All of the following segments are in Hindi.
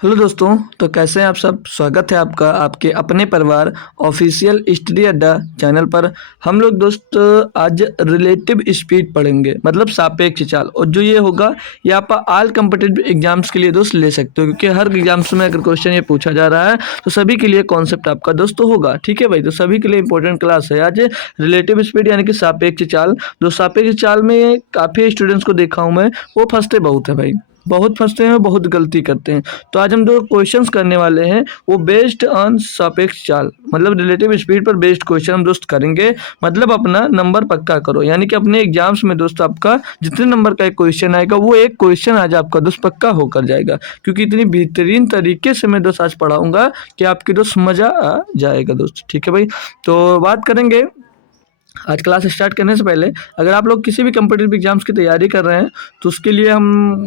हेलो दोस्तों, तो कैसे हैं आप सब। स्वागत है आपका आपके अपने परिवार ऑफिशियल स्टडी अड्डा चैनल पर। हम लोग दोस्त आज रिलेटिव स्पीड पढ़ेंगे, मतलब सापेक्ष चाल। और जो ये होगा ये आप ऑल कम्पिटिटिव एग्जाम्स के लिए दोस्त ले सकते हो, क्योंकि हर एग्जाम्स में अगर क्वेश्चन ये पूछा जा रहा है तो सभी के लिए कॉन्सेप्ट आपका दोस्त होगा। ठीक है भाई, तो सभी के लिए इंपॉर्टेंट क्लास है आज रिलेटिव स्पीड यानी कि सापेक्ष चाल। जो सापेक्ष चाल में काफ़ी स्टूडेंट्स को देखा हूँ मैं, वो फंसते बहुत है भाई, बहुत फंसते हैं, बहुत गलती करते हैं। तो आज हम जो क्वेश्चंस करने वाले हैं वो बेस्ड ऑन सापेक्ष चाल, मतलब रिलेटिव स्पीड पर बेस्ड क्वेश्चन हम दोस्त करेंगे। मतलब अपना नंबर पक्का करो, यानी कि अपने एग्जाम्स में दोस्त आपका जितने नंबर का एक क्वेश्चन आएगा वो एक क्वेश्चन आज आपका दोस्त पक्का होकर जाएगा, क्योंकि इतनी बेहतरीन तरीके से मैं दोस्त आज पढ़ाऊंगा कि आपके दोस्त मज़ा आ जाएगा दोस्त। ठीक है भाई, तो बात करेंगे आज क्लास स्टार्ट करने से पहले। अगर आप लोग किसी भी कम्पिटिटिव एग्जाम्स की तैयारी कर रहे हैं तो उसके लिए हम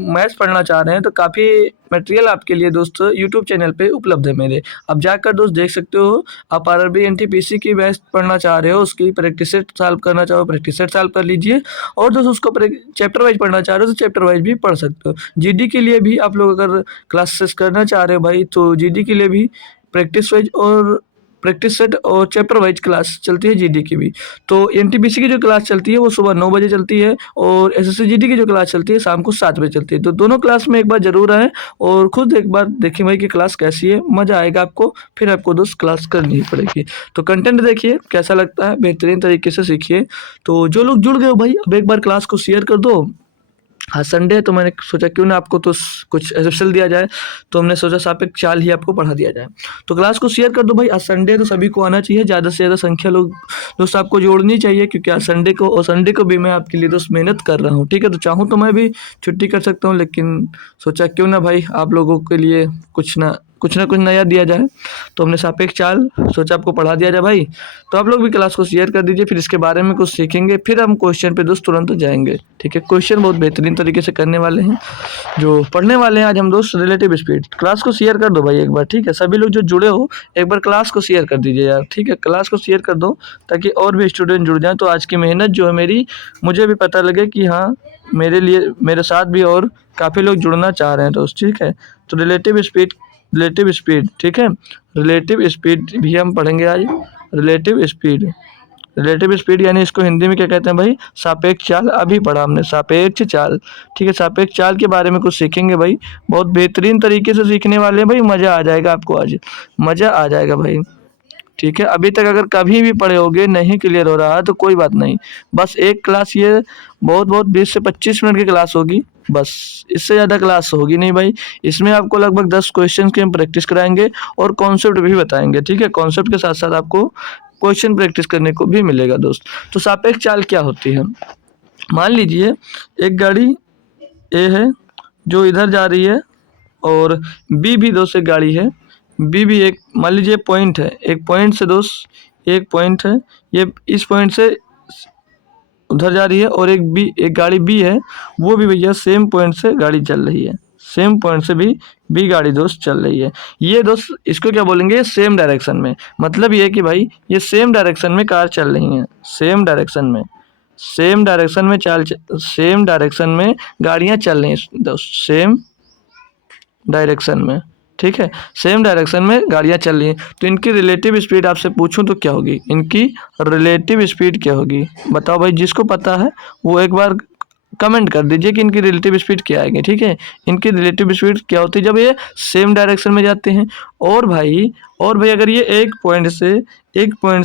मैथ्स पढ़ना चाह रहे हैं, तो काफ़ी मटेरियल आपके लिए दोस्त यूट्यूब चैनल पे उपलब्ध है मेरे। आप जाकर दोस्त देख सकते हो। आप आरआरबी एनटीपीसी की मैथ्स पढ़ना चाह रहे हो, उसकी प्रैक्टिस सेट सॉल्व करना चाहो, प्रैक्टिस सेट सॉल्व कर लीजिए। और दोस्त उसको चैप्टर वाइज पढ़ना चाह रहे हो तो चैप्टर वाइज भी पढ़ सकते हो। जीडी के लिए भी आप लोग अगर क्लासेस करना चाह रहे हो भाई, तो जीडी के लिए भी प्रैक्टिस वाइज और प्रैक्टिस सेट और चैप्टर वाइज क्लास चलती है जीडी की भी। तो एनटीपीसी की जो क्लास चलती है वो सुबह 9 बजे चलती है, और एसएससी जीडी की जो क्लास चलती है शाम को 7 बजे चलती है। तो दोनों क्लास में एक बार जरूर आएँ और खुद एक बार देखें भाई कि क्लास कैसी है, मज़ा आएगा आपको। फिर आपको दोस्त क्लास करनी ही पड़ेगी। तो कंटेंट देखिए कैसा लगता है, बेहतरीन तरीके से सीखिए। तो जो लोग जुड़ गए हो भाई, अब एक बार क्लास को शेयर कर दो। आज संडे है तो मैंने सोचा क्यों ना आपको तो कुछ स्पेशल दिया जाए, तो हमने सोचा सापेक्ष चाल ही आपको पढ़ा दिया जाए। तो क्लास को शेयर कर दो भाई। आज संडे है तो सभी को आना चाहिए, ज़्यादा से ज़्यादा संख्या लोग दोस्त आपको जोड़नी चाहिए, क्योंकि आज संडे को, और संडे को भी मैं आपके लिए दोस्त मेहनत कर रहा हूँ। ठीक है, तो चाहूँ तो मैं भी छुट्टी कर सकता हूँ, लेकिन सोचा क्यों ना भाई आप लोगों के लिए कुछ ना कुछ नया दिया जाए। तो हमने सापेक्ष चाल सोचा आपको पढ़ा दिया जाए भाई। तो आप लोग भी क्लास को शेयर कर दीजिए, फिर इसके बारे में कुछ सीखेंगे, फिर हम क्वेश्चन पे दोस्त तुरंत जाएंगे। ठीक है, क्वेश्चन बहुत बेहतरीन तरीके से करने वाले हैं जो पढ़ने वाले हैं आज हम दोस्त रिलेटिव स्पीड। क्लास को शेयर कर दो भाई एक बार। ठीक है, सभी लोग जो जुड़े हो एक बार क्लास को शेयर कर दीजिए यार। ठीक है, क्लास को शेयर कर दो ताकि और भी स्टूडेंट जुड़ जाएँ। तो आज की मेहनत जो है मेरी, मुझे भी पता लगे कि हाँ मेरे लिए, मेरे साथ भी और काफ़ी लोग जुड़ना चाह रहे हैं दोस्त। ठीक है, तो रिलेटिव स्पीड, ठीक है, रिलेटिव स्पीड भी हम पढ़ेंगे आज। रिलेटिव स्पीड, रिलेटिव स्पीड यानी इसको हिंदी में क्या कहते हैं भाई, सापेक्ष चाल। अभी पढ़ा हमने सापेक्ष चाल। ठीक है, सापेक्ष चाल के बारे में कुछ सीखेंगे भाई, बहुत बेहतरीन तरीके से सीखने वाले हैं भाई। मज़ा आ जाएगा आपको, आज मज़ा आ जाएगा भाई। ठीक है, अभी तक अगर कभी भी पढ़े होगे नहीं क्लियर हो रहा है तो कोई बात नहीं, बस एक क्लास ये बहुत बहुत 20 से 25 मिनट की क्लास होगी, बस इससे ज़्यादा क्लास होगी नहीं भाई। इसमें आपको लगभग 10 क्वेश्चन की हम प्रैक्टिस कराएंगे और कॉन्सेप्ट भी बताएंगे। ठीक है, कॉन्सेप्ट के साथ साथ आपको क्वेश्चन प्रैक्टिस करने को भी मिलेगा दोस्त। तो सापेक्ष चाल क्या होती है, मान लीजिए एक गाड़ी ए है जो इधर जा रही है, और बी भी दोस्त एक गाड़ी है। बी भी एक, मान लीजिए पॉइंट है, एक पॉइंट से दोस्त एक पॉइंट है, ये इस पॉइंट से उधर जा रही है, और एक गाड़ी बी है, वो भी भैया सेम पॉइंट से गाड़ी चल रही है, सेम पॉइंट से भी बी गाड़ी दोस्त चल रही है। ये दोस्त इसको क्या बोलेंगे, सेम डायरेक्शन में। मतलब ये कि भाई ये सेम डायरेक्शन में कार चल रही हैं, सेम डायरेक्शन में, सेम डायरेक्शन में गाड़ियाँ चल रही हैं दोस्त, सेम डायरेक्शन में। ठीक है, सेम डायरेक्शन में गाड़ियाँ चल रही हैं, तो इनकी रिलेटिव स्पीड आपसे पूछूं तो क्या होगी, इनकी रिलेटिव स्पीड क्या होगी, बताओ भाई। जिसको पता है वो एक बार कमेंट कर दीजिए कि इनकी रिलेटिव स्पीड क्या आएगी। ठीक है, इनकी रिलेटिव स्पीड क्या होती है जब ये सेम डायरेक्शन में जाते हैं। और भाई अगर ये एक पॉइंट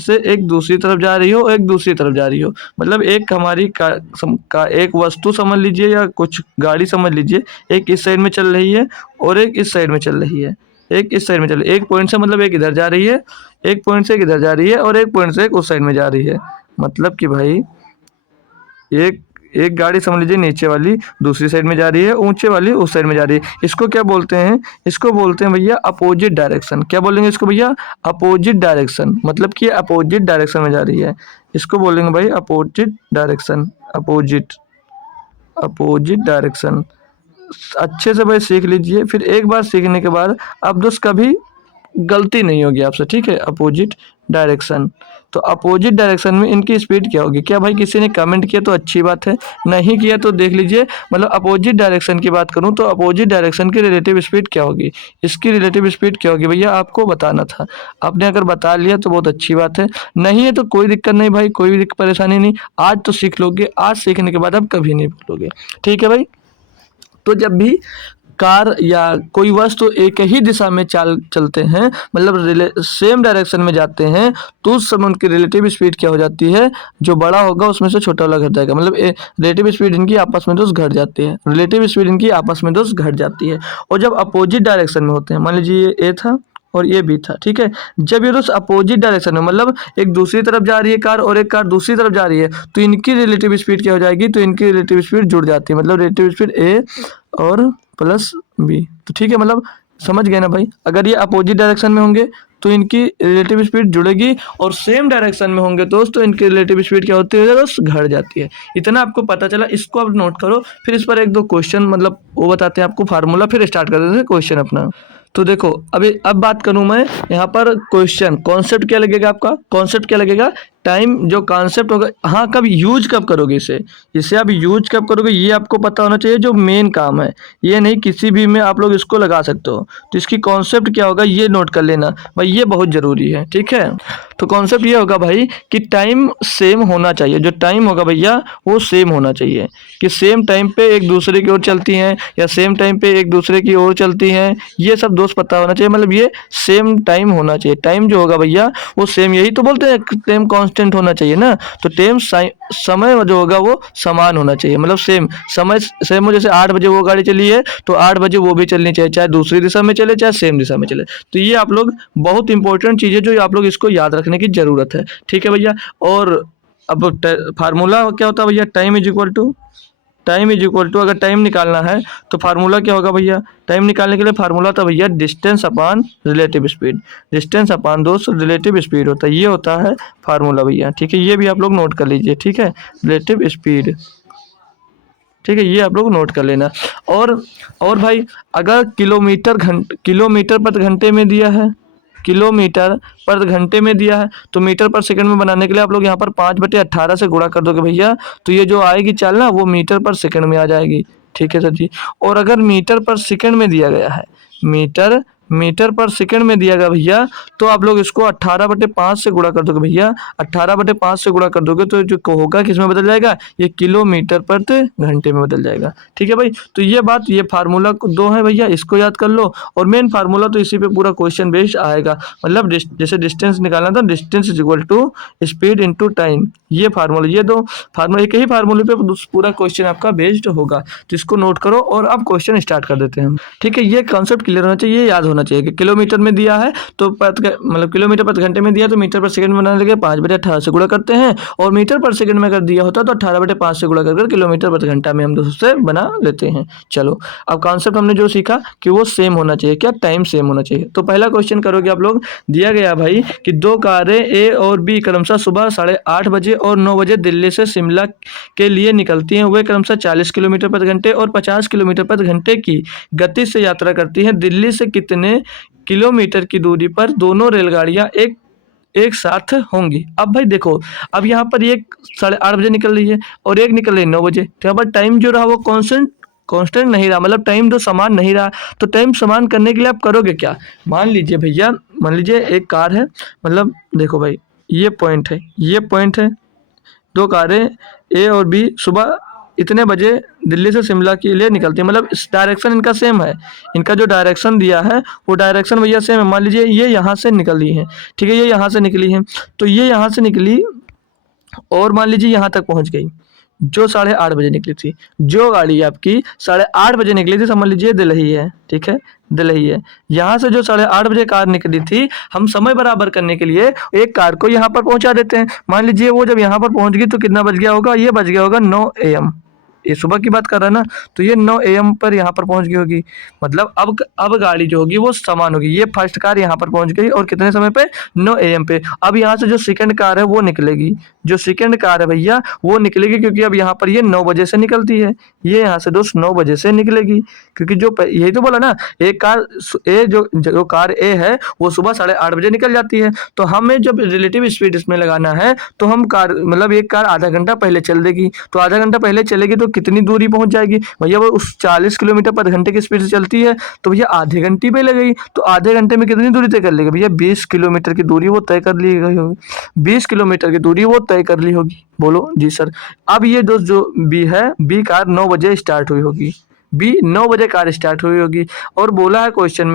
से एक दूसरी तरफ जा रही हो, एक दूसरी तरफ जा रही हो, मतलब एक हमारी एक वस्तु समझ लीजिए या कुछ गाड़ी समझ लीजिए, एक इस साइड में चल रही है और एक इस साइड में चल रही है, एक इस साइड में चल रही है। एक पॉइंट से मतलब एक इधर जा रही है, एक पॉइंट से एक इधर जा रही है, और एक पॉइंट से एक उस साइड में जा रही है। मतलब कि भाई एक एक गाड़ी समझ लीजिए नीचे वाली दूसरी साइड में जा रही है, ऊंचे वाली उस साइड में जा रही है। इसको क्या बोलते हैं, इसको बोलते हैं भैया अपोजिट डायरेक्शन। क्या बोलेंगे इसको भैया, अपोजिट डायरेक्शन। मतलब कि अपोजिट डायरेक्शन में जा रही है, इसको बोलेंगे भाई अपोजिट डायरेक्शन, अपोजिट डायरेक्शन। अच्छे से भाई सीख लीजिए, फिर एक बार सीखने के बाद अब दोस्त कभी गलती नहीं होगी आपसे, ठीक है। अपोजिट डायरेक्शन, तो अपोजिट डायरेक्शन में इनकी स्पीड क्या होगी? क्या भाई किसी ने कमेंट किया तो अच्छी बात है, नहीं किया तो देख लीजिए। मतलब अपोजिट डायरेक्शन की बात करूं तो अपोजिट डायरेक्शन की रिलेटिव स्पीड क्या होगी, इसकी रिलेटिव स्पीड क्या होगी भैया, आपको बताना था। आपने अगर बता लिया तो बहुत अच्छी बात है, नहीं है तो कोई दिक्कत नहीं भाई, कोई भी परेशानी नहीं। आज तो सीख लोगे, आज सीखने के बाद आप कभी नहीं भूलोगे, ठीक है भाई। तो जब भी कार या कोई वस्तु एक ही दिशा में चलते हैं, मतलब सेम डायरेक्शन में जाते हैं, तो उस समय उनकी रिलेटिव स्पीड क्या हो जाती है, जो बड़ा होगा उसमें से छोटा वाला घट जाएगा। मतलब रिलेटिव स्पीड इनकी आपस में दोस्त घट जाती है, रिलेटिव स्पीड इनकी आपस में दोस्त घट जाती है। और जब अपोजिट डायरेक्शन में होते हैं, मान लीजिए ये ए था और ये भी था, ठीक है। जब ये दोस्त अपोजिट डायरेक्शन में, मतलब एक दूसरी तरफ जा रही है कार और एक कार दूसरी तरफ जा रही है, तो इनकी रिलेटिव स्पीड क्या हो जाएगी, तो इनकी रिलेटिव स्पीड जुड़ जाती है। मतलब रिलेटिव स्पीड ए और प्लस बी, तो ठीक है। मतलब समझ गए ना भाई, अगर ये अपोजिट डायरेक्शन में होंगे तो इनकी रिलेटिव स्पीड जुड़ेगी, और सेम डायरेक्शन में होंगे दोस्त तो इनकी रिलेटिव स्पीड क्या होती है दोस्त, घट जाती है। इतना आपको पता चला, इसको आप नोट करो। फिर इस पर एक दो क्वेश्चन, मतलब वो बताते हैं आपको फार्मूला, फिर स्टार्ट कर देते हैं क्वेश्चन अपना। तो देखो अभी अब बात करूं मैं यहाँ पर, क्वेश्चन कॉन्सेप्ट क्या लगेगा आपका, कॉन्सेप्ट क्या लगेगा, टाइम जो कॉन्सेप्ट होगा, हाँ कब यूज कब करोगे इसे आप यूज कब करोगे ये आपको पता होना चाहिए, जो मेन काम है। ये नहीं किसी भी में आप लोग इसको लगा सकते हो, तो इसकी कॉन्सेप्ट क्या होगा ये नोट कर लेना भाई, ये बहुत ज़रूरी है, ठीक है। तो कॉन्सेप्ट ये होगा भाई कि टाइम सेम होना चाहिए, जो टाइम होगा भैया वो सेम होना चाहिए, कि सेम टाइम पे एक दूसरे की ओर चलती हैं या सेम टाइम पे एक दूसरे की ओर चलती हैं, ये सब दोस्त पता होना चाहिए। मतलब ये सेम टाइम होना चाहिए, टाइम जो होगा भैया वो सेम, यही तो बोलते हैं टाइम कांस्टेंट होना चाहिए ना। तो टाइम समय जो होगा वो समान होना चाहिए, मतलब सेम समय सेम हो। जैसे 8 बजे वो गाड़ी चली है तो 8 बजे वो भी चलनी चाहिए, चाहे दूसरी दिशा में चले चाहे सेम दिशा में चले। तो ये आप लोग बहुत इंपॉर्टेंट चीज़ है जो आप लोग इसको याद रखने की ज़रूरत है, ठीक है भैया। और अब फार्मूला क्या होता है भैया, टाइम इज इक्वल टू अगर टाइम निकालना है तो फार्मूला क्या होगा भैया, टाइम निकालने के लिए फार्मूला था भैया distance upon relative speed, distance upon दोस्त रिलेटिव स्पीड होता है, ये होता है फार्मूला भैया, ठीक है। ये भी आप लोग नोट कर लीजिए, ठीक है, रिलेटिव स्पीड, ठीक है, ये आप लोग नोट कर लेना। और भाई अगर किलोमीटर पर घंटे में दिया है, किलोमीटर पर घंटे में दिया है, तो मीटर पर सेकंड में बनाने के लिए आप लोग यहाँ पर 5/18 से गुणा कर दोगे भैया, तो ये जो आएगी चाल ना वो मीटर पर सेकंड में आ जाएगी, ठीक है सर जी। और अगर मीटर पर सेकंड में दिया गया है, मीटर पर सेकंड में दिया गया भैया, तो आप लोग इसको 18/5 से गुणा कर दोगे भैया, 18/5 से गुणा कर दोगे तो जो होगा किस में बदल जाएगा, ये किलोमीटर प्रति घंटे में बदल जाएगा, ठीक है भाई। तो ये बात, ये फार्मूला 2 है भैया, इसको याद कर लो। और मेन फार्मूला तो इसी पे पूरा क्वेश्चन बेस्ड आएगा, मतलब जैसे डिस्टेंस निकालना था, distance is equal to speed into time, ये फार्मूला, ये दो फार्मूला, एक ही फार्मूले पे पूरा क्वेश्चन आपका बेस्ड होगा। तो इसको नोट करो और अब क्वेश्चन स्टार्ट कर देते हैं, ठीक है। ये कॉन्सेप्ट क्लियर होना चाहिए, ये याद होना चाहिए कि किलोमीटर में दिया है तो मतलब किलोमीटर पर घंटे में दिया तो मीटर पर सेकंड बनाने लगे 5/18 से गुणा करते हैं, और मीटर पर सेकंड में अगर दिया होता तो 18/5 से गुणा कर किलोमीटर प्रति घंटा में हम दोस्तों से बना लेते हैं। चलो अब कॉन्सेप्ट हमने जो सीखा कि वो सेम होना चाहिए, क्या टाइम सेम होना चाहिए। तो पहला क्वेश्चन करोगे आप लोग, दिया गया भाई कि 2 कारें ए और बी क्रमशः सुबह 8:30 बजे और 9 बजे दिल्ली से शिमला के लिए निकलती हैं, वे क्रमशः 40 किलोमीटर प्रति घंटे और 50 किलोमीटर प्रति घंटे की गति से यात्रा करती हैं। दिल्ली से कितने किलोमीटर की दूरी पर दोनों रेलगाड़ियां एक साथ होंगी। अब भाई देखो, अब यहाँ पर एक 8:30 बजे निकल रही है और एक निकल रही है 9 बजे, तो यहाँ पर टाइम जो रहा वो कांस्टेंट नहीं रहा, मतलब टाइम तो समान नहीं रहा। तो टाइम समान करने के लिए आप करोगे क्या, मान लीजिए भैया, मान लीजिए एक कार है, मतलब देखो भाई ये पॉइंट है, 2 कारें ए और बी सुबह इतने बजे दिल्ली से शिमला के लिए निकलती है, मतलब इस डायरेक्शन इनका सेम है, इनका जो डायरेक्शन दिया है वो डायरेक्शन भैया सेम है। मान लीजिए ये यहाँ से निकली है, ठीक है, ये यहाँ से निकली है, तो ये यहाँ से निकली और मान लीजिए यहाँ तक पहुँच गई, जो 8:30 बजे निकली थी। जो गाड़ी आपकी 8:30 बजे निकली थी, समझ लीजिए दिल्ली है, ठीक है, दिल्ली है। यहाँ से जो 8:30 बजे कार निकली थी, हम समय बराबर करने के लिए एक कार को यहाँ पर पहुँचा देते हैं। मान लीजिए वो जब यहाँ पर पहुँच गई तो कितना बज गया होगा, ये बज गया होगा 9 AM, ये सुबह की बात कर रहा है ना, तो ये 9 AM पर यहाँ पर पहुँच गई होगी। मतलब अब गाड़ी जो होगी वो समान होगी। ये फर्स्ट कार यहाँ पर पहुँच गई और कितने समय पे? 9 AM पे। अब यहाँ से जो सेकंड कार है वो निकलेगी। जो सेकंड कार है भैया वो निकलेगी, क्योंकि अब यहाँ पर ये 9 बजे से निकलती है। ये यहाँ से दोस्त 9 बजे से निकलेगी, क्योंकि यही तो बोला ना, एक कार ए जो कार ए है वो सुबह 8:30 बजे निकल जाती है। तो हमें जब रिलेटिव स्पीड इसमें लगाना है तो हम कार मतलब एक कार आधा घंटा पहले चल देगी। तो आधा घंटा पहले चलेगी तो कितनी दूरी पहुंच जाएगी भैया? वो उस 40 किलोमीटर पर घंटे की स्पीड से चलती है, तो भैया आधे घंटे पे लगेगी। तो आधे घंटे में कितनी दूरी तय कर लेगी भैया? 20 किलोमीटर की दूरी वो तय कर ली होगी। 20 किलोमीटर की दूरी वो तय कर ली होगी। बोलो जी सर। अब ये दोस्त जो बी है, बी कार 9 बजे स्टार्ट हुई होगी। बी 9 बजे कार स्टार्ट हुई होगी। और बोला है क्वेश्चन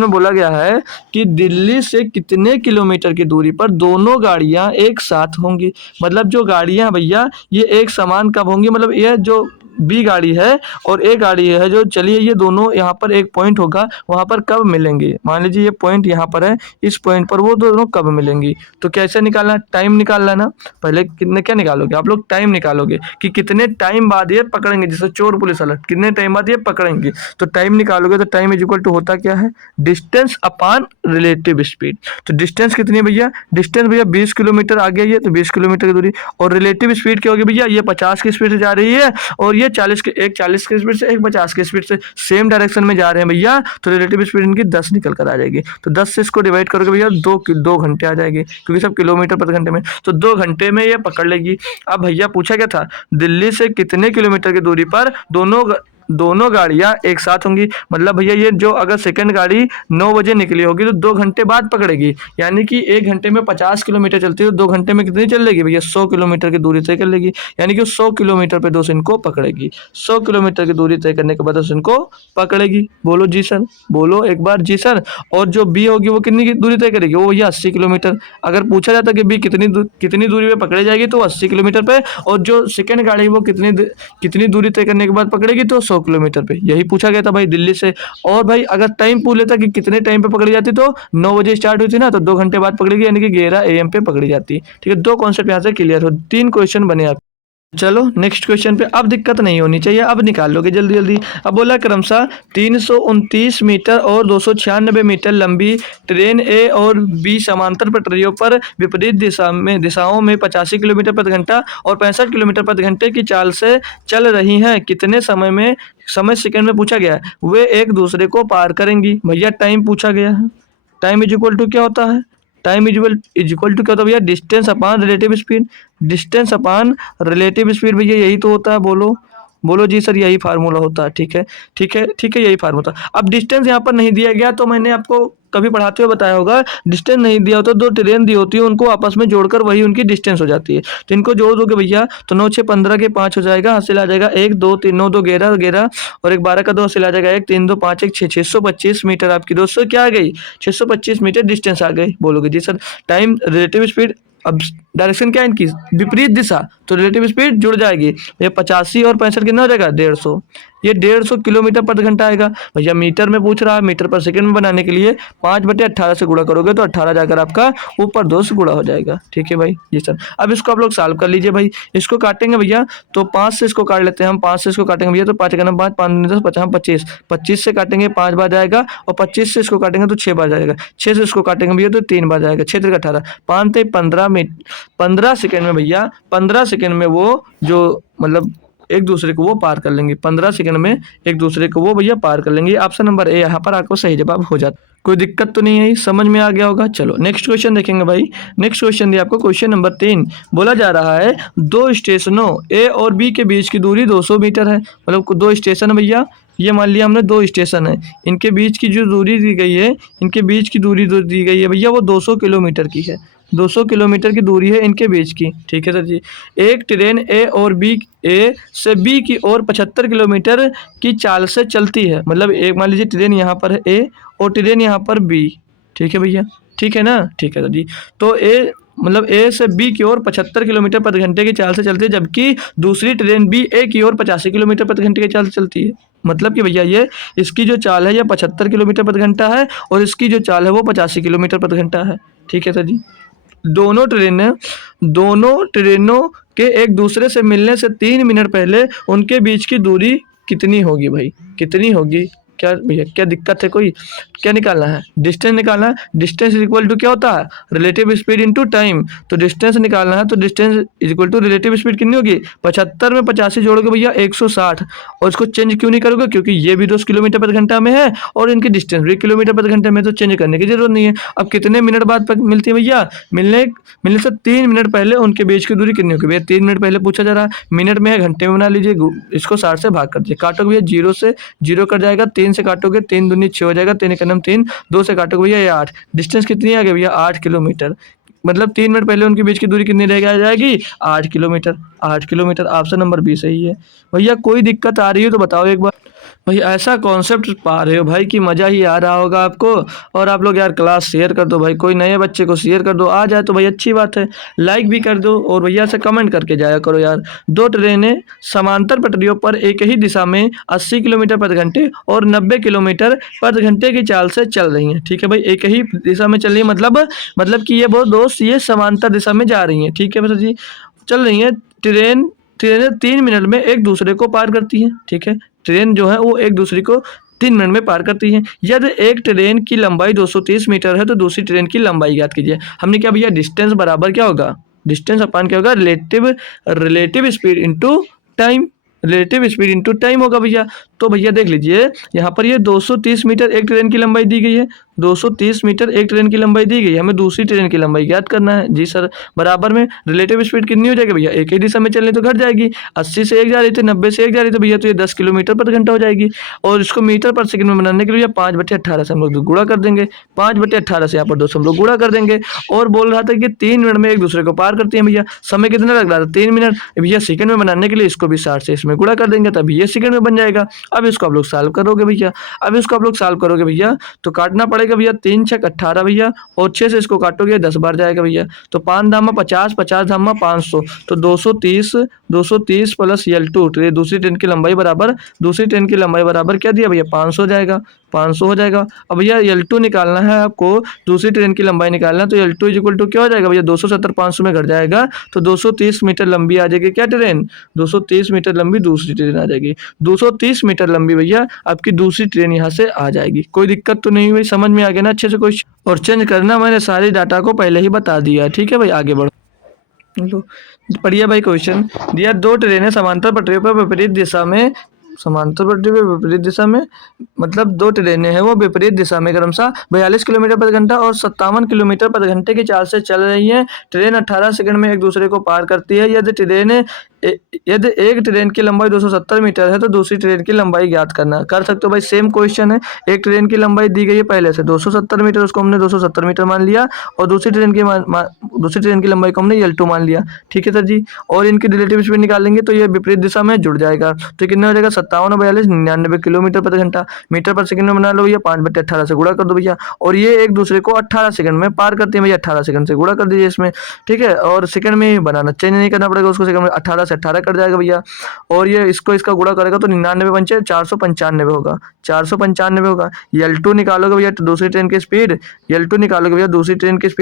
में बोला गया है कि दिल्ली से कितने किलोमीटर की दूरी पर दोनों गाड़ियां एक साथ होंगी। मतलब जो गाड़ियां भैया ये एक समान कब होंगी? मतलब ये जो बी गाड़ी है और ए गाड़ी है जो चलिए, ये दोनों यहाँ पर एक पॉइंट होगा, वहाँ पर कब मिलेंगे? मान लीजिए ये पॉइंट यहाँ पर है, इस पॉइंट पर वो दोनों कब मिलेंगी? तो कैसे निकालना? टाइम निकालना है ना। पहले कितने क्या निकालोगे आप लोग? टाइम निकालोगे कि कितने टाइम बाद ये पकड़ेंगे। जैसे चोर पुलिस वाला, कितने टाइम बाद ये पकड़ेंगे, तो टाइम निकालोगे। तो टाइम इज इक्वल टू होता क्या है? Distance upon relative speed. तो डिस्टेंस कितनी है भैया? डिस्टेंस भैया 20 किलोमीटर आ गया ये, तो 20 किलोमीटर की दूरी। और रिलेटिव स्पीड क्या होगी भैया? ये 50 की स्पीड से जा रही है और ये 40 की स्पीड से, एक 50 की स्पीड से सेम डायरेक्शन में जा रहे हैं भैया। तो रिलेटिव स्पीड इनकी 10 निकल कर आ जाएगी। तो 10 से इसको डिवाइड करोगे भैया 2 घंटे आ जाएगी, क्योंकि सब किलोमीटर प्रति घंटे में। तो 2 घंटे में ये पकड़ लेगी। अब भैया पूछा क्या था? दिल्ली से कितने किलोमीटर की दूरी पर दोनों गाड़ियां एक साथ होंगी। मतलब भैया ये जो अगर सेकंड गाड़ी 9 बजे निकली होगी तो 2 घंटे बाद पकड़ेगी। यानी कि 1 घंटे में 50 किलोमीटर चलती है, तो 2 घंटे में कितनी चल लेगी भैया? 100 किलोमीटर की दूरी तय कर लेगी। यानी कि 100 किलोमीटर पे दोस्त इनको पकड़ेगी। 100 किलोमीटर की दूरी तय करने के बाद दोस्त इनको पकड़ेगी। बोलो जी सर, बोलो एक बार जी सर। और जो बी होगी वो कितनी की दूरी तय करेगी? वो भैया 80 किलोमीटर। अगर पूछा जाता कि बी कितनी दूरी पे पकड़ी जाएगी, तो 80 किलोमीटर पे। और जो सेकंड गाड़ी वो कितनी दूरी तय करने के बाद पकड़ेगी? तो 100 किलोमीटर पे। यही पूछा गया था भाई दिल्ली से। और भाई अगर टाइम पूछ लेता कि कितने टाइम पे पकड़ी जाती, तो 9 बजे स्टार्ट हुई थी ना, तो 2 घंटे बाद पकड़ेगी, यानी कि 11 AM पे पकड़ी जाती। ठीक है, 2 कॉन्सेप्ट यहाँ से क्लियर हो। 3 क्वेश्चन बने आप। चलो नेक्स्ट क्वेश्चन पे। अब दिक्कत नहीं होनी चाहिए, अब निकाल लोगे जल्दी जल्दी। अब बोला क्रमशः 329 मीटर और 296 मीटर लंबी ट्रेन ए और बी समांतर पटरियों पर विपरीत दिशाओं में 85 किलोमीटर प्रति घंटा और 65 किलोमीटर प्रति घंटे की चाल से चल रही हैं। कितने समय सेकंड में पूछा गया है? वे एक दूसरे को पार करेंगी। भैया टाइम पूछा गया है। टाइम इज इक्वल टू क्या होता है? टाइम इज इक्वल टू क्या होता है भैया? Distance upon relative speed. Distance upon relative speed भैया यही तो होता है। बोलो बोलो जी सर, यही फार्मूला होता है। ठीक है ठीक है ठीक है, यही फार्मूला। अब डिस्टेंस यहाँ पर नहीं दिया गया, तो मैंने आपको कभी पढ़ाते हुए बताया होगा, डिस्टेंस नहीं दिया होता, 2 ट्रेन दी होती है, उनको आपस में जोड़कर वही उनकी डिस्टेंस हो जाती है। तो इनको जोड़ दोगे भैया तो 9 6 15 के 5 हो जाएगा, हासिल आ जाएगा 1 2 3 9 2 11 11 और एक 12 का 2 हासिल आ जाएगा 1 3 2 5 1 6 625 मीटर आपकी दोस्तों क्या आ गई? 625 मीटर डिस्टेंस आ गई। बोलोगे जी सर। टाइम रिलेटिव स्पीड, अब डायरेक्शन क्या है इनकी? विपरीत दिशा, तो रिलेटिव स्पीड जुड़ जाएगी। ये 85 और 65 कितना हो जाएगा? 150। ये 150 किलोमीटर प्रति घंटा आएगा। भैया मीटर में पूछ रहा है, मीटर पर सेकंड में बनाने के लिए 5/18 से गुणा करोगे तो 18 जाकर आपका ऊपर 2 से गुणा हो जाएगा। ठीक है भाई जी सर। अब इसको आप लोग सॉल्व कर लीजिए भाई। इसको काटेंगे भैया तो 5 से इसको काट लेते हैं हम। 5 से इसको काटेंगे भैया तो 5 का 5 5 10 50 25 25 से काटेंगे 5 बार जाएगा और 25 से इसको काटेंगे तो 6 बार जाएगा। 6 से इसको काटेंगे भैया तो 3 बार जाएगा। 6 3 18 5 3 15 मिनट 15 सेकंड में भैया 15 सेकंड में वो जो मतलब एक दूसरे को वो पार कर लेंगे। 15 सेकंड में एक दूसरे को वो भैया पार कर लेंगे। ऑप्शन नंबर ए यहाँ पर आपको सही जवाब हो जाता। कोई दिक्कत तो नहीं है, समझ में आ गया होगा। चलो नेक्स्ट क्वेश्चन देखेंगे भाई। नेक्स्ट क्वेश्चन दिया आपको क्वेश्चन नंबर 3। बोला जा रहा है 2 स्टेशनों ए और बी के बीच की दूरी 200 मीटर है। मतलब 2 स्टेशन है भैया, ये मान लिया हमने 2 स्टेशन है, इनके बीच की जो दूरी दी गई है, इनके बीच की दूरी दी गई है भैया वो 200 किलोमीटर की है। 200 किलोमीटर की दूरी है इनके बीच की। ठीक है सर जी। एक ट्रेन ए से बी की ओर 75 किलोमीटर की चाल से चलती है। मतलब एक मान लीजिए ट्रेन यहाँ पर है ए और ट्रेन यहाँ पर बी। ठीक है भैया, ठीक है ना? ठीक है सर जी। तो ए से बी की ओर 75 किलोमीटर प्रति घंटे की चाल से चलती है, जबकि दूसरी ट्रेन बी ए की ओर 85 किलोमीटर प्रति घंटे की चाल से चलती है। मतलब कि भैया ये इसकी जो चाल है ये 75 किलोमीटर प्रति घंटा है और इसकी जो चाल है वो 85 किलोमीटर प्रति घंटा है। ठीक है सर जी। दोनों ट्रेनों के एक दूसरे से मिलने से 3 मिनट पहले उनके बीच की दूरी कितनी होगी भाई? कितनी होगी? क्या भैया क्या दिक्कत है कोई? क्या निकालना है? डिस्टेंस निकालना है। डिस्टेंस इज इक्वल टू क्या होता है? Relative speed into time. तो डिस्टेंस निकालना है तो distance is equal to relative speed कितनी होगी? 75 में 85 जोड़ोगे भैया 160। और इसको चेंज क्यों नहीं करोगे? क्योंकि ये भी 2 किलोमीटर प्रति घंटा में है और इनकी डिस्टेंस भी किलोमीटर प्रति घंटे में, तो चेंज करने की जरूरत नहीं है। अब कितने मिनट बाद मिलती है भैया? मिलने मिलने से 3 मिनट पहले उनके बीच की दूरी कितनी होगी भैया? 3 मिनट पहले पूछा जा रहा है, मिनट में है घंटे में बना लीजिए, इसको 60 से भाग कर दीजिए। काटोगे भैया 0 से 0 कट जाएगा, 3 से काटोगे 3 दूनी 6 हो जाएगा, 3 एकम 3, 2 से काटोगे भैया ये 8। डिस्टेंस कितनी आ गई भैया? 8 किलोमीटर। मतलब 3 मिनट पहले उनके बीच की दूरी कितनी रह जाएगी? 8 kilometre. 8 kilometre, option number B सही है। भैया कोई दिक्कत आ रही हो तो बताओ एक बार। भाई ऐसा कॉन्सेप्ट पा रहे हो भाई कि मज़ा ही आ रहा होगा आपको। और आप लोग यार क्लास शेयर कर दो भाई, कोई नए बच्चे को शेयर कर दो, आ जाए तो भाई अच्छी बात है। लाइक भी कर दो और भैया से कमेंट करके जाया करो यार। दो ट्रेनें समांतर पटरियों पर एक ही दिशा में 80 किलोमीटर प्रति घंटे और 90 किलोमीटर प्रति घंटे की चाल से चल रही हैं। ठीक है भाई, एक ही दिशा में चल रही है, मतलब कि ये बहुत दोस्त ये समांतर दिशा में जा रही हैं। ठीक है भैया जी, चल रही हैं। ट्रेनें 3 मिनट में एक दूसरे को पार करती हैं। ठीक है, ट्रेन जो है वो एक दूसरे को 3 मिनट में पार करती हैं। यदि एक ट्रेन की लंबाई 230 मीटर है तो दूसरी ट्रेन की लंबाई ज्ञात कीजिए। हमने क्या भैया डिस्टेंस बराबर क्या होगा? डिस्टेंस अपान क्या होगा? Relative speed into time. Relative speed into time होगा भैया। तो भैया देख लीजिए यहाँ पर ये 230 मीटर एक ट्रेन की लंबाई दी गई है। 230 मीटर एक ट्रेन की लंबाई दी गई है, हमें दूसरी ट्रेन की लंबाई ज्ञात करना है। जी सर, बराबर में रिलेटिव स्पीड कितनी हो जाएगी भैया? एक ही दिशा में चलने तो घट जाएगी। 80 से एक जा रही थी, 90 से एक जा रही थी भैया, तो ये 10 किलोमीटर प्रति घंटा हो जाएगी। और इसको मीटर पर सेकंड में बनाने के लिए 5/18 से हम लोग गुणा कर देंगे। 5/18 से यहाँ पर 2 से हम लोग गुणा कर देंगे। और बोल रहा था कि 3 मिनट में एक दूसरे को पार करती है भैया। समय कितना लग रहा था? 3 मिनट। भैया सेकंड में बनाने के लिए इसको भी 60 से इसमें गुणा कर देंगे, तभी ये सेकंड में बन जाएगा। अब इसको आप लोग सॉल्व करोगे भैया। तो काटना पड़ेगा भैया। 3 छक 18 भैया, और 6 से इसको काटोगे 10 बार जाएगा भैया। तो 5 धामा 50, 50 धामा 500, तो 230 प्लस L2 दूसरी ट्रेन की लंबाई बराबर क्या दिया भैया? 500 जाएगा। 500 हो जाएगा। अब भैया L2 निकालना है आपको, दूसरी ट्रेन की लंबाई निकालना है, तो L2 इज इक्वल टू क्या हो जाएगा भैया? 270 500 में घट जाएगा, तो 230 मीटर लंबी आ जाएगी क्या ट्रेन? 230 मीटर लंबी दूसरी ट्रेन आ जाएगी। 230 मीटर लंबी भैया आपकी दूसरी ट्रेन यहाँ से आ जाएगी। कोई दिक्कत तो नहीं हुई? समझ में आ गया ना अच्छे से? कोई और चेंज करना मैंने सारी डाटा को पहले ही बता दिया। ठीक है भाई, आगे बढ़ो। लो पढ़िए भाई क्वेश्चन दिया। 2 ट्रेनें समांतर पटरियों पर विपरीत दिशा में मतलब 2 ट्रेनें हैं वो विपरीत दिशा में क्रमशः 42 किलोमीटर प्रति घंटा और 57 किलोमीटर प्रति घंटे की चाल से चल रही हैं। ट्रेन 18 सेकंड में एक दूसरे को पार करती है। यदि एक ट्रेन की लंबाई 270 मीटर है तो दूसरी ट्रेन की लंबाई ज्ञात करना। कर सकते हो भाई, सेम क्वेश्चन है। एक ट्रेन की लंबाई दी गई है पहले से 270 मीटर, उसको हमने 270 मीटर मान लिया, और दूसरी ट्रेन की लंबाई को हमने L2 मान लिया। ठीक है सर जी, और इनकी रिलेटिव स्पीड निकालेंगे तो ये विपरीत दिशा में जुड़ जाएगा। तो कितना हो जाएगा? 57 और 42 99 किलोमीटर प्रति घंटा। मीटर पर सेकंड में बना लो भैया, 5/18 से गुणा कर दो भैया। और ये एक दूसरे को 18 सेकंड में पार करते हैं भैया, 18 सेकंड से गुणा कर दीजिए इसमें। ठीक है, और सेकंड में ही बनाना, चेंज नहीं करना पड़ेगा उसको। सेकंड में 18 से 18 कट जाएगा भैया, और ये इसका गुणा करेगा तो 99 पंचे 495 होगा। 495 होगा। L2 निकालोगे भैया तो दूसरी ट्रेन की स्पीड,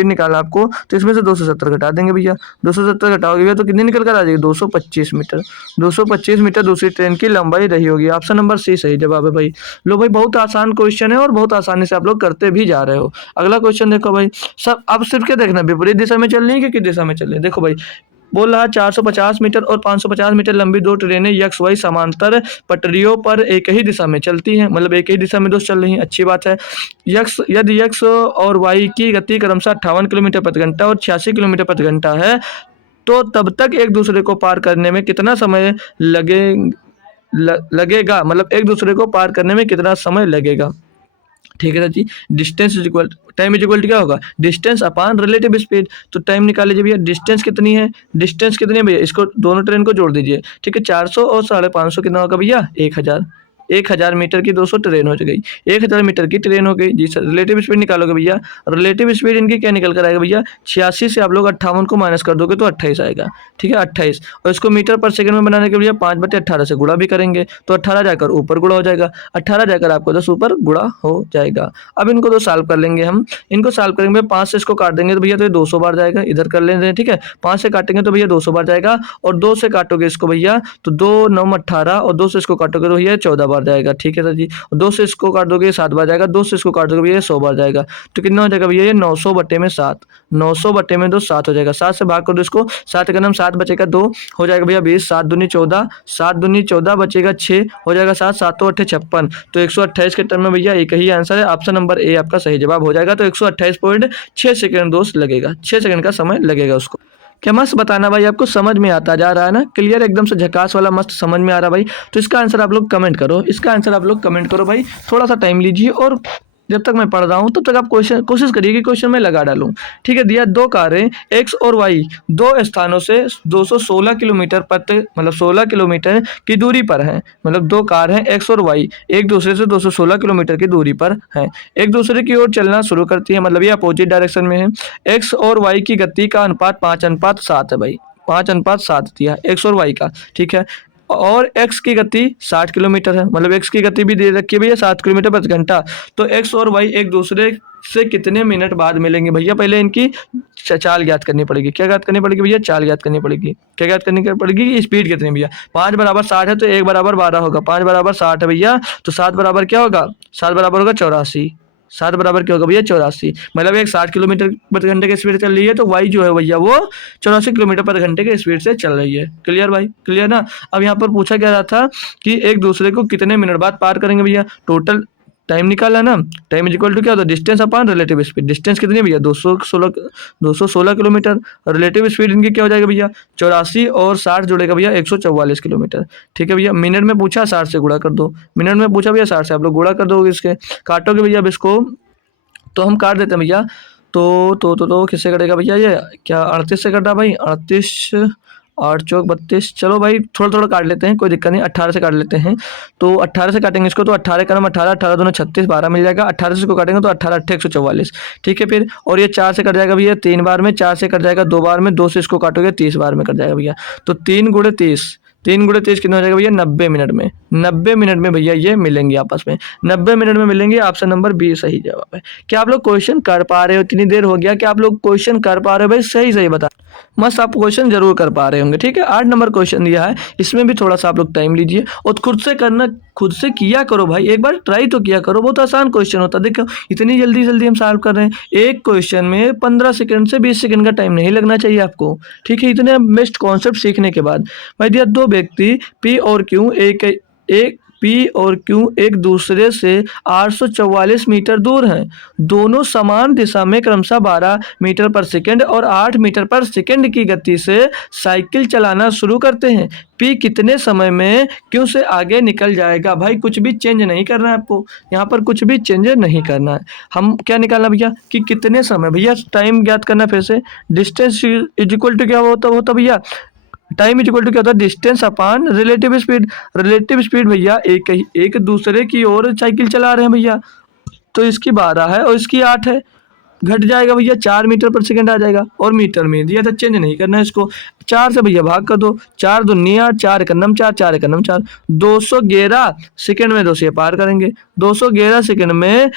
निकालना आपको, तो इसमें से 270 घटा देंगे भैया। 270 घटाओगे भैया तो कितनी निकल कर आ जाएगी? 225 मीटर। 225 मीटर दूसरी ट्रेन की लंबाई रही होगी। ऑप्शन नंबर सी सही जवाब है भाई। लो भाई, बहुत आसान क्वेश्चन है और बहुत आसानी से आप लोग करते भी जा रहे हो। अगला क्वेश्चन देखो भाई। सब अब सिर्फ क्या देखना, विपरीत दिशा में चल रही है कि किस दिशा में चल रही है। देखो भाई, बोल रहा है 450 मीटर और 550 मीटर लंबी 2 ट्रेनें XY समांतर पटरियों पर एक ही दिशा में चलती हैं। मतलब एक ही दिशा में 2 चल रही हैं, अच्छी बात है। यदि X और Y की गति क्रमशः 58 किलोमीटर प्रति घंटा और 86 किलोमीटर प्रति घंटा है, तो तब तक एक दूसरे को पार करने में कितना समय लगेगा? मतलब एक दूसरे को पार करने में कितना समय लगेगा? ठीक है जी, टाइम इज इक्वल टू क्या होगा? डिस्टेंस अपान रिलेटिव स्पीड। तो टाइम निकाल लीजिए भैया। डिस्टेंस कितनी है भैया? इसको दोनों ट्रेन को जोड़ दीजिए। ठीक है, 400 और 550 कितना होगा भैया? 1000। 1000 मीटर की 200 ट्रेन हो गई, 1000 मीटर की ट्रेन हो गई जी सर। रिलेटिव स्पीड निकालोगे भैया, रिलेटिव स्पीड इनकी क्या निकल कर आएगा भैया, 86 से आप लोग 58 को माइनस कर दोगे तो 28 आएगा, ठीक है 28। और इसको मीटर पर सेकंड में बनाने के लिए 5/18 से गुणा भी करेंगे तो 18 जाकर ऊपर गुणा हो जाएगा, 18 जाकर आपको 10 ऊपर गुणा हो जाएगा। अब इनको तो सॉल्व कर लेंगे हम, इनको सॉल्व करेंगे 5 से इसको काट देंगे तो भैया तो ये 200 बार जाएगा, इधर कर लेते हैं, ठीक है 5 से काटेंगे तो भैया 200 बार जाएगा, और 2 से काटोगे इसको भैया तो 2 9 18, और 2 से इसको काटोगे तो भैया 14 बार जाएगा, ठीक है सर जी। 2 से इसको काट दोगे 7 बार जाएगा, 2 से इसको काट दोगे भैया 100 बार जाएगा, तो कितना हो जाएगा भैया ये 900 बटे में 7, 900 बटे में 2 7 हो जाएगा, 7 से भाग कर दो इसको, 7 का नाम 7 बचेगा 2 हो जाएगा भैया 20, 7 दूनी 14, 7 दूनी 14 बचेगा 6 हो जाएगा 7, 7 तो 8 56, तो 128 के टर्म में भैया एक ही आंसर है, ऑप्शन नंबर ए आपका सही जवाब हो जाएगा। तो 128.6 सेकंड दोस्त लगेगा, 6 सेकंड का समय लगेगा उसको। क्या मस्त बताना भाई, आपको समझ में आता जा रहा है ना, क्लियर एकदम से झकास वाला मस्त समझ में आ रहा भाई। तो इसका आंसर आप लोग कमेंट करो, इसका आंसर आप लोग कमेंट करो भाई, थोड़ा सा टाइम लीजिए, और जब तक मैं पढ़ रहा हूँ तब तक आप कोशिश करिए कि क्वेश्चन में लगा डालूं, ठीक है। दिया दो कारें एक्स और वाई दो स्थानों से 216 किलोमीटर मतलब 16 किलोमीटर की दूरी पर हैं, मतलब दो कार हैं एक्स और वाई एक दूसरे से 216 किलोमीटर की दूरी पर हैं, एक दूसरे की ओर चलना शुरू करती है, मतलब ये अपोजिट डायरेक्शन में है। एक्स और वाई की गति का अनुपात 5:7 है भाई, 5:7 दिया एक्स और वाई का, ठीक है। और x की गति 60 किलोमीटर है, मतलब x की गति भी दे रखी है भैया 60 किलोमीटर प्रति घंटा। तो x और y एक दूसरे से कितने मिनट बाद मिलेंगे भैया, पहले इनकी चाल ज्ञात करनी पड़ेगी। क्या ज्ञात करनी पड़ेगी भैया, चाल ज्ञात करनी पड़ेगी। क्या ज्ञात करनी पड़ेगी, स्पीड कितनी भैया, 5 बराबर 60 है तो 1 बराबर 12 होगा, 5 बराबर 60 है भैया, तो 7 बराबर क्या होगा, 7 बराबर होगा 84, 7 बराबर क्या होगा भैया 84, मतलब एक 60 किलोमीटर प्रति घंटे की स्पीड चल रही है, तो वाई जो है भैया वो 84 किलोमीटर प्रति घंटे की स्पीड से चल रही है। क्लियर भाई, क्लियर ना। अब यहाँ पर पूछा क्या रहा था कि एक दूसरे को कितने मिनट बाद पार करेंगे भैया, टोटल टाइम निकाला ना, टाइम इज इक्वल टू क्या होता है, distance upon relative speed. Distance कितनी है भैया 216 किलोमीटर, रिलेटिव स्पीड इनकी क्या हो जाएगा भैया 84 और 60 जोड़ेगा भैया 144 किलोमीटर, ठीक है भैया। मिनट में पूछा 60 से गुणा कर दो, मिनट में पूछा भैया 60 से आप लोग गुणा कर दोगे, इसके काटोगे भैया अब इसको, तो हम काट देते हैं भैया, तो किससे कटेगा भैया, ये क्या 38 से कटा भाई, 38 8 चौक 32, चलो भाई थोड़ा थोड़ा काट लेते हैं, कोई दिक्कत नहीं, 18 से काट लेते हैं, तो 18 से काटेंगे इसको, तो 18 का नाम 18, 18 दूना 36 12 मिल जाएगा, 18 से इसको काटेंगे तो 18 8 144, ठीक है। फिर और ये 4 से कट जाएगा भैया 3 बार में, 4 से कट जाएगा 2 बार में, 2 से इसको काटोगे 30 बार में कट जाएगा भैया, तो 3 गुणे 30, 3 गुणे 30 कितना हो जाएगा भैया 90 मिनट में, 90 मिनट में भैया ये मिलेंगे आपस में, 90 मिनट में मिलेंगे, ऑप्शन नंबर बी सही जवाब है। क्या आप लोग क्वेश्चन कर पा रहे हो, इतनी देर हो गया, क्या आप लोग क्वेश्चन कर पा रहे हो भाई, सही सही बता, मस्त आप क्वेश्चन जरूर कर पा रहे होंगे, ठीक है। 8 नंबर क्वेश्चन दिया है, इसमें भी थोड़ा सा आप लोग टाइम लीजिए और खुद से करना, खुद से किया करो भाई, एक बार ट्राई तो किया करो, बहुत आसान क्वेश्चन होता है। देखो इतनी जल्दी जल्दी हम सॉल्व कर रहे हैं, एक क्वेश्चन में 15 सेकंड से 20 सेकंड का टाइम नहीं लगना चाहिए आपको, ठीक है। इतने बेस्ट कॉन्सेप्ट सीखने के बाद भाई दिया दो व्यक्ति पी और क्यू एक पी और क्यू एक दूसरे से 844 मीटर दूर हैं, दोनों समान दिशा में क्रमशः 12 मीटर पर सेकंड और 8 मीटर पर सेकंड की गति से साइकिल चलाना शुरू करते हैं। पी कितने समय में क्यू से आगे निकल जाएगा। भाई कुछ भी चेंज नहीं करना है आपको, यहाँ पर कुछ भी चेंज नहीं करना है। हम क्या निकालना भैया कि कितने समय, भैया टाइम ज्ञात करना, फिर से डिस्टेंस इज इक्वल टू क्या होता भैया, टाइम इज इक्वल टू क्या होता है, distance upon relative speed. Relative speed भैया एक दूसरे की ओर साइकिल चला रहे हैं भैया, तो इसकी 12 है और इसकी 8 है, घट जाएगा भैया 4 मीटर पर सेकंड आ जाएगा, और मीटर में दिया था चेंज नहीं करना है इसको, 4 से भैया भाग कर दो, 4 दूनी 8, 4 एकन्नम 4, 4 एकन्नम 4, 211 सेकंड में 2 से पार करेंगे, 211 सेकंड में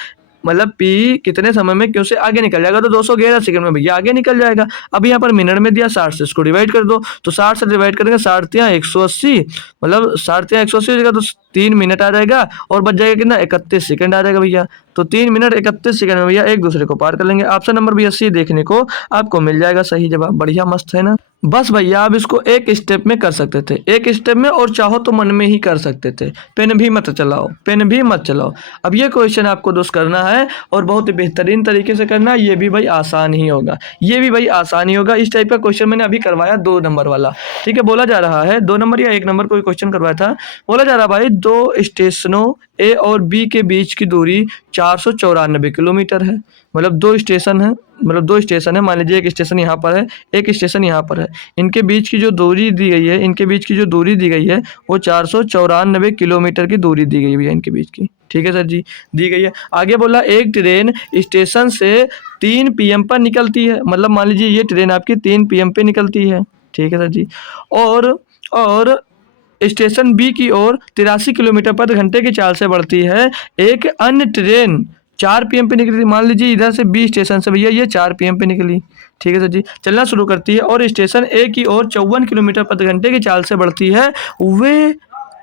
मतलब पी कितने समय में क्यों से आगे निकल जाएगा, तो 211 सेकंड में भैया आगे निकल जाएगा। अब यहाँ पर मिनट में दिया 60 से इसको डिवाइड कर दो, तो 60 से डिवाइड करेंगे 60 180, मतलब 60 180 हो जाएगा, तो 3 मिनट आ जाएगा और बच जाएगा कितना 31 सेकंड आ जाएगा भैया, तो 3 मिनट 31 सेकंड में भैया एक दूसरे को पार कर लेंगे। ऑप्शन नंबर भैया सी देखने को आपको मिल जाएगा सही जवाब। बढ़िया मस्त है ना। बस भैया आप इसको एक स्टेप में कर सकते थे, एक स्टेप में, और चाहो तो मन में ही कर सकते थे, पेन भी मत चलाओ, पेन भी मत चलाओ। अब ये क्वेश्चन आपको दोस्त करना है और बहुत ही बेहतरीन तरीके से करना है, ये भी भाई आसान ही होगा, ये भी भाई आसान ही होगा। इस टाइप का क्वेश्चन मैंने अभी करवाया 2 नंबर वाला, ठीक है। बोला जा रहा है 2 नंबर या 1 नंबर कोई क्वेश्चन करवाया था, बोला जा रहा भाई 2 स्टेशनों ए और बी के बीच की दूरी 494 किलोमीटर है। मतलब 2 स्टेशन है, मतलब 2 स्टेशन है, मान लीजिए एक स्टेशन यहाँ पर है, एक स्टेशन यहाँ पर है। इनके बीच की जो दूरी दी गई है, इनके बीच की जो दूरी दी गई है वो 494 किलोमीटर की दूरी दी गई है भैया इनके बीच की। ठीक है सर जी, दी गई है। आगे बोला एक ट्रेन स्टेशन से 3 पीएम पर निकलती है। मतलब मान लीजिए ये ट्रेन आपकी 3 पीएम पे निकलती है। ठीक है सर जी। और स्टेशन बी की ओर 83 किलोमीटर प्रति घंटे की चाल से बढ़ती है। एक अन्य ट्रेन 4 पीएम पे निकली थी। मान लीजिए इधर से बी स्टेशन से भैया ये 4 पीएम पे निकली। ठीक है सर जी, चलना शुरू करती है और स्टेशन ए की ओर 54 किलोमीटर प्रति घंटे की चाल से बढ़ती है। वे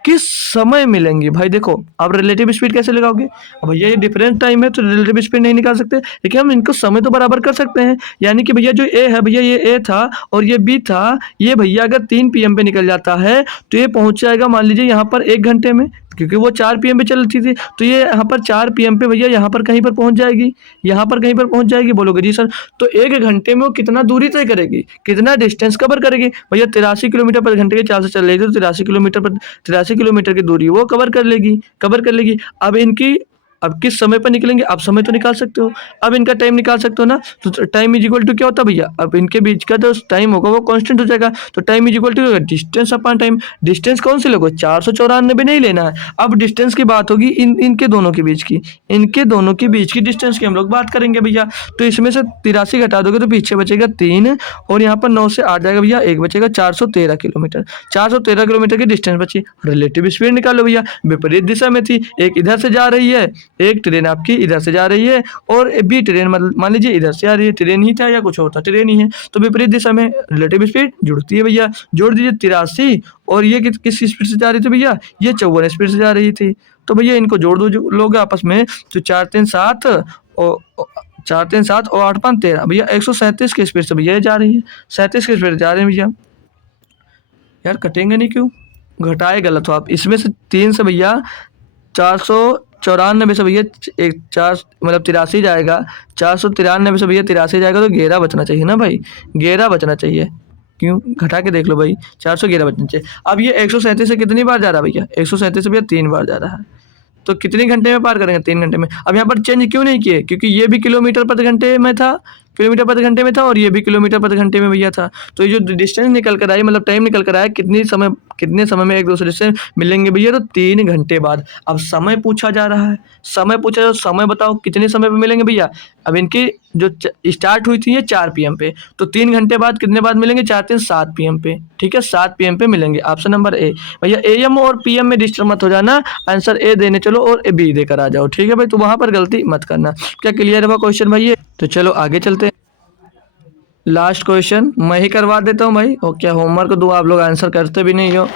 किस समय मिलेंगी? भाई देखो, आप रिलेटिव स्पीड कैसे लगाओगे? अब भैया ये डिफरेंट टाइम है तो रिलेटिव स्पीड नहीं निकाल सकते, लेकिन हम इनको समय तो बराबर कर सकते हैं। यानी कि भैया जो ए है, भैया ये ए था और ये बी था, ये भैया अगर 3 पीएम पे निकल जाता है तो ये पहुंच जाएगा मान लीजिए यहाँ पर 1 घंटे में, क्योंकि वो 4 पीएम पे चलती थी। तो ये यहाँ पर 4 पीएम पे भैया यहाँ पर कहीं पर पहुंच जाएगी, यहाँ पर कहीं पर पहुंच जाएगी। बोलोगे जी सर, तो 1 घंटे में वो कितना दूरी तय करेगी, कितना डिस्टेंस कवर करेगी? भैया 83 किलोमीटर प्रति घंटे की चाल से चल रही थी तो 83 किलोमीटर की दूरी वो कवर कर लेगी। अब किस समय पर निकलेंगे? आप समय तो निकाल सकते हो, अब इनका टाइम निकाल सकते हो ना। तो टाइम इज इक्वल टू क्या होता है भैया? अब इनके बीच का जो टाइम होगा वो कांस्टेंट हो जाएगा। तो time is equal to distance upon time. Distance कौन सी लोगे? 494 नहीं लेना है। अब डिस्टेंस की बात होगी इनके दोनों के बीच की, डिस्टेंस की हम लोग बात करेंगे भैया। तो इसमें से 83 घटा दोगे तो पीछे बचेगा 3 और यहाँ पर 9 से 8 जाएगा भैया, 1 बचेगा। 413 किलोमीटर, 413 किलोमीटर की डिस्टेंस बची। रिलेटिव स्पीड निकालो भैया। विपरीत दिशा में थी, एक इधर से जा रही है, एक ट्रेन आपकी इधर से जा रही है और बी ट्रेन मान लीजिए इधर से आ रही है। ट्रेन ही था या कुछ और था? ट्रेन ही है। तो विपरीत दिशा में रिलेटिव स्पीड जुड़ती है भैया। जोड़ दीजिए 83 और ये किस स्पीड से जा रही थी भैया? ये 54 स्पीड से जा रही थी। तो भैया इनको जोड़ दो लोगे आपस में तो 4 3 7 और 8 5 13 भैया 137 की स्पीड से भैया जा रही है, 37 की स्पीड से जा रहे हैं भैया। यार कटेंगे नहीं क्यों? घटाए गलत हो आप। इसमें से 3 से भैया 494 से भैया एक 4 मतलब 83 जाएगा, 493 से भैया 83 जाएगा तो 11 बचना चाहिए ना भाई, 11 बचना चाहिए। क्यों? घटा के देख लो भाई, 411 बचना चाहिए। अब ये 137 से कितनी बार जा रहा है भैया? 137 से भैया 3 बार जा रहा है। तो कितने घंटे में पार करेंगे? 3 घंटे में। अब यहाँ पर चेंज क्यों नहीं किए? क्योंकि ये भी किलोमीटर प्रति घंटे में था, और ये भी किलोमीटर प्रति घंटे में भैया था। तो ये जो डिस्टेंस निकल कर आई, मतलब टाइम निकल कर आया, कितने समय में एक दूसरे से मिलेंगे भैया? तो 3 घंटे बाद। अब समय पूछा जा रहा है, समय बताओ कितने समय पे मिलेंगे भैया? अब इनकी जो स्टार्ट हुई थी ये 4 पीएम पे, तो 3 घंटे बाद कितने बाद मिलेंगे? 4 3 7 पीएम पे। ठीक है, 7 पीएम पे मिलेंगे। ऑप्शन नंबर ए भैया। एएम और पीएम में डिस्टर्ब मत हो जाना, आंसर ए देने चलो और ए बी देकर आ जाओ। ठीक है भाई, तो वहां पर गलती मत करना। क्या क्लियर है क्वेश्चन भाई ये? तो चलो आगे चलते हैं। लास्ट क्वेश्चन मैं ही करवा देता हूँ भाई, और क्या होमवर्क दूँ? आप लोग आंसर करते भी नहीं हो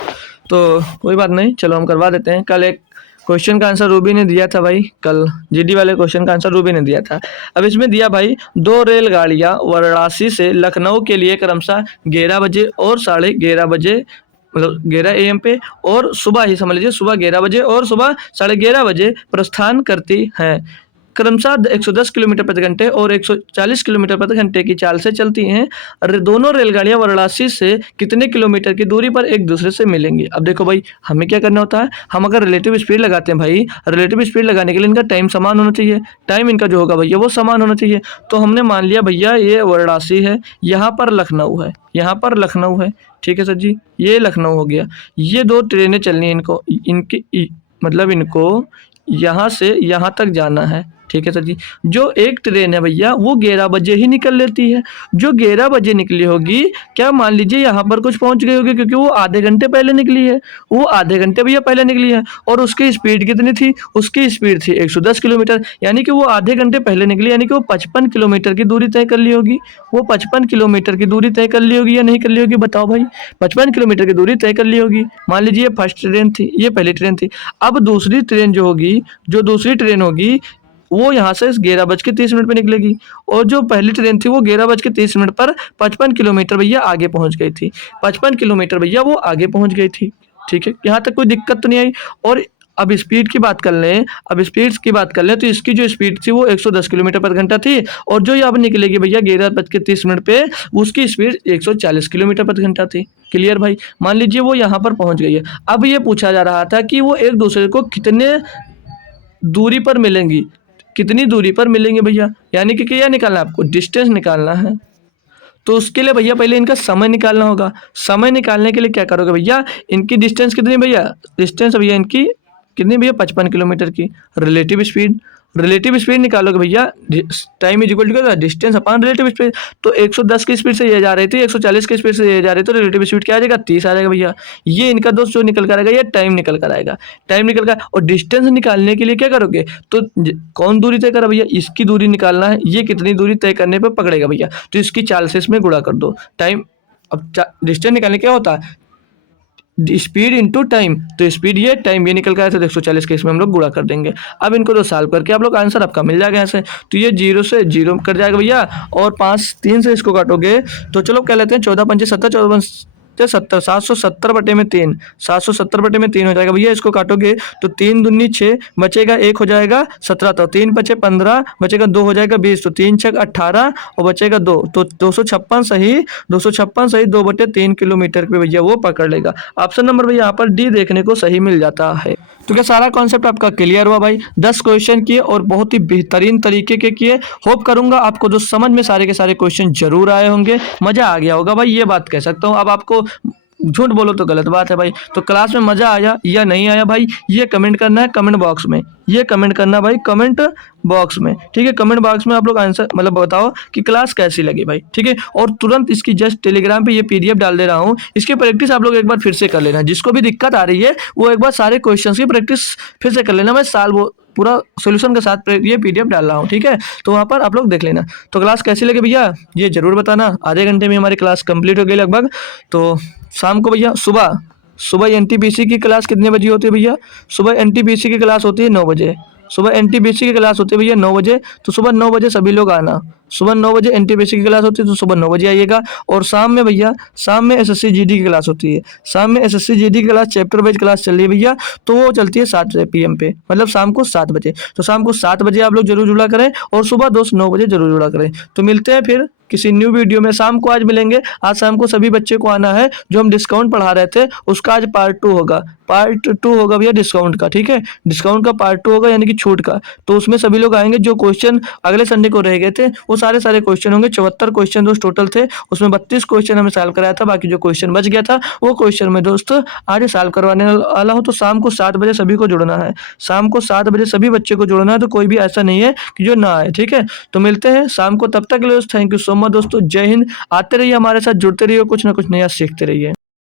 तो कोई बात नहीं, चलो हम करवा देते हैं। कल एक क्वेश्चन का आंसर रूबी ने दिया था भाई, कल जीडी वाले क्वेश्चन का आंसर रूबी ने दिया था। अब इसमें दिया भाई 2 रेलगाड़ियाँ वाराणसी से लखनऊ के लिए क्रमशः 11 बजे और 11:30 बजे, मतलब 11 AM पे और सुबह ही समझ लीजिए, सुबह 11 बजे और सुबह 11:30 बजे प्रस्थान करती हैं। क्रमशः 110 किलोमीटर प्रति घंटे और 140 किलोमीटर प्रति घंटे की चाल से चलती हैं। दोनों रेलगाड़ियां वाराणसी से कितने किलोमीटर की दूरी पर एक दूसरे से मिलेंगी? अब देखो भाई, हमें क्या करना होता है, हम अगर रिलेटिव स्पीड लगाते हैं भाई, रिलेटिव स्पीड लगाने के लिए इनका टाइम समान होना चाहिए। टाइम इनका जो होगा भैया वो समान होना चाहिए। तो हमने मान लिया भैया ये वाराणसी है, यहाँ पर लखनऊ है, ठीक है सर जी, ये लखनऊ हो गया। ये 2 ट्रेनें चलनी है इनको, मतलब इनको यहाँ से यहाँ तक जाना है। ठीक है सर जी। जो एक ट्रेन है भैया वो 11 बजे ही निकल लेती है। जो 11 बजे निकली होगी, क्या मान लीजिए यहाँ पर कुछ पहुँच गई होगी, क्योंकि वो आधे घंटे पहले निकली है, वो आधे घंटे भैया पहले निकली है। और उसकी स्पीड कितनी थी? उसकी स्पीड थी 110 किलोमीटर, यानी कि वो आधे घंटे पहले निकली, यानी कि वो 55 किलोमीटर की दूरी तय कर ली होगी। वो 55 किलोमीटर की दूरी तय कर ली होगी या नहीं कर ली होगी? बताओ भाई, 55 किलोमीटर की दूरी तय कर ली होगी। मान लीजिए ये फर्स्ट ट्रेन थी, ये पहली ट्रेन थी। अब दूसरी ट्रेन जो होगी, वो यहाँ से 11:30 पे निकलेगी, और जो पहली ट्रेन थी वो 11:30 पर 55 किलोमीटर भैया आगे पहुँच गई थी। 55 किलोमीटर भैया वो आगे पहुँच गई थी। ठीक है, यहाँ तक कोई दिक्कत तो नहीं आई। और अब स्पीड की बात कर लें, तो इसकी जो स्पीड थी वो 110 किलोमीटर प्रति घंटा थी, और जो ये अब निकलेगी भैया 11:30 पे, उसकी स्पीड 140 किलोमीटर प्रति घंटा थी। क्लियर भाई? मान लीजिए वो यहाँ पर पहुँच गई है। अब ये पूछा जा रहा था कि वो एक दूसरे को कितने दूरी पर मिलेंगी, कितनी दूरी पर मिलेंगे भैया, यानी कि क्या निकालना है आपको, डिस्टेंस निकालना है। तो उसके लिए भैया पहले इनका समय निकालना होगा। समय निकालने के लिए क्या करोगे भैया, इनकी डिस्टेंस कितनी है भैया, डिस्टेंस भैया इनकी कितनी भैया 55 किलोमीटर की। रिलेटिव स्पीड निकालोगे भैया, time is equal to distance upon relative speed. तो 110 की स्पीड से ये जा रही थी, 140 की स्पीड से ये जा रही थी, तो रिलेटिव स्पीड क्या आ जाएगा, 30 आ जाएगा भैया। ये इनका दोस्त जो निकल कर आएगा, ये टाइम निकल कर आएगा, टाइम निकल कर। और डिस्टेंस निकालने के लिए क्या करोगे, तो कौन दूरी तय करा भैया, इसकी दूरी निकालना है, ये कितनी दूरी तय करने पर पकड़ेगा भैया, तो इसकी 4 से इसमें गुणा कर दो। टाइम, अब डिस्टेंस निकालने क्या होता है, स्पीड इंटू टाइम, तो स्पीड ये टाइम ये निकल गया, तो 140 के इसमें हम लोग गुणा कर देंगे। अब इनको तो सॉल्व करके आप लोग आंसर आपका मिल जाएगा ऐसे। तो ये 0 से 0 कर जाएगा भैया, और 5 3 से इसको काटोगे तो चलो क्या लेते हैं, 14 पंचे 70, 14 पंचे 70, 770 बटे में 3, 770 बटे में 3 हो जाएगा भैया। इसको काटोगे तो 3 दूनी 6 बचेगा, 1 हो जाएगा 17, तो 3 बचे 15 बचेगा, 2 हो जाएगा 20, तो 3 6 18 और बचेगा 2, तो 256 सही, 256 सही 2/3 किलोमीटर पे भैया वो पकड़ लेगा। ऑप्शन नंबर भैया यहाँ पर डी देखने को सही मिल जाता है। तो क्या सारा कॉन्सेप्ट आपका क्लियर हुआ भाई, 10 क्वेश्चन किए और बहुत ही बेहतरीन तरीके के किए। होप करूंगा आपको जो समझ में सारे के सारे क्वेश्चन जरूर आए होंगे, मजा आ गया होगा भाई, ये बात कह सकता हूँ। अब आपको झूठ बोलो तो गलत बात है भाई। तो क्लास में मजा आया या नहीं आया भाई, ये कमेंट करना है कमेंट बॉक्स में, ये कमेंट करना भाई कमेंट बॉक्स में, ठीक है। कमेंट बॉक्स में आप लोग आंसर मतलब बताओ कि क्लास कैसी लगी भाई, ठीक है। और तुरंत इसकी जस्ट टेलीग्राम पे ये पीडीएफ डाल दे रहा हूँ, इसकी प्रैक्टिस आप लोग एक बार फिर से कर लेना। जिसको भी दिक्कत आ रही है वो एक बार सारे क्वेश्चन की प्रैक्टिस फिर से कर लेना। मैं साल वो पूरा सोल्यूशन के साथ ये पीडीएफ डाल रहा हूँ, ठीक है। तो वहाँ पर आप लोग देख लेना। तो क्लास कैसी लगी भैया ये जरूर बताना। आधे घंटे में हमारी क्लास कंप्लीट हो गई लगभग। तो शाम को भैया सुबह सुबह एनटीपीसी की क्लास कितने बजे होती है भैया, सुबह एनटीपीसी की क्लास होती है 9 बजे, सुबह एनटीपीसी की क्लास होती है भैया 9 बजे। तो सुबह 9 बजे सभी लोग आना, सुबह 9 बजे एनटीपीसी की क्लास होती है, तो सुबह 9 बजे आइएगा। और शाम में भैया, शाम में एसएससी जीडी की क्लास होती है, शाम में एसएससी जीडी की क्लास चैप्टर वाइज क्लास चल रही है भैया, तो वो चलती है 7 PM पे, मतलब शाम को 7 बजे। तो शाम को 7 बजे आप लोग जरूर जुड़ा करें, और सुबह दोस्त 9 बजे जरूर जुड़ा करें। तो मिलते हैं फिर किसी न्यू वीडियो में। शाम को आज मिलेंगे, आज शाम को सभी बच्चे को आना है। जो हम डिस्काउंट पढ़ा रहे थे उसका आज पार्ट 2 होगा, पार्ट 2 होगा भैया डिस्काउंट का, ठीक है। डिस्काउंट का पार्ट 2 होगा, यानी कि छूट का। तो उसमें सभी लोग आएंगे। जो क्वेश्चन अगले संडे को रह गए थे वो सारे सारे क्वेश्चन होंगे। 74 क्वेश्चन दोस्त टोटल थे, उसमें 32 क्वेश्चन हमें सॉल्व कराया था। बाकी जो क्वेश्चन बच गया था वो क्वेश्चन में दोस्त आज सॉल्व करवाने वाला हूँ। तो शाम को 7 बजे सभी को जुड़ना है, शाम को 7 बजे सभी बच्चे को जुड़ना है। तो कोई भी ऐसा नहीं है कि जो ना आए, ठीक है। तो मिलते हैं शाम को, तब तक के लिए थैंक यू सो मच दोस्तों। जय हिंद। आते रहिए हमारे साथ, जुड़ते रहिए, कुछ ना कुछ नया सीखते रहिए।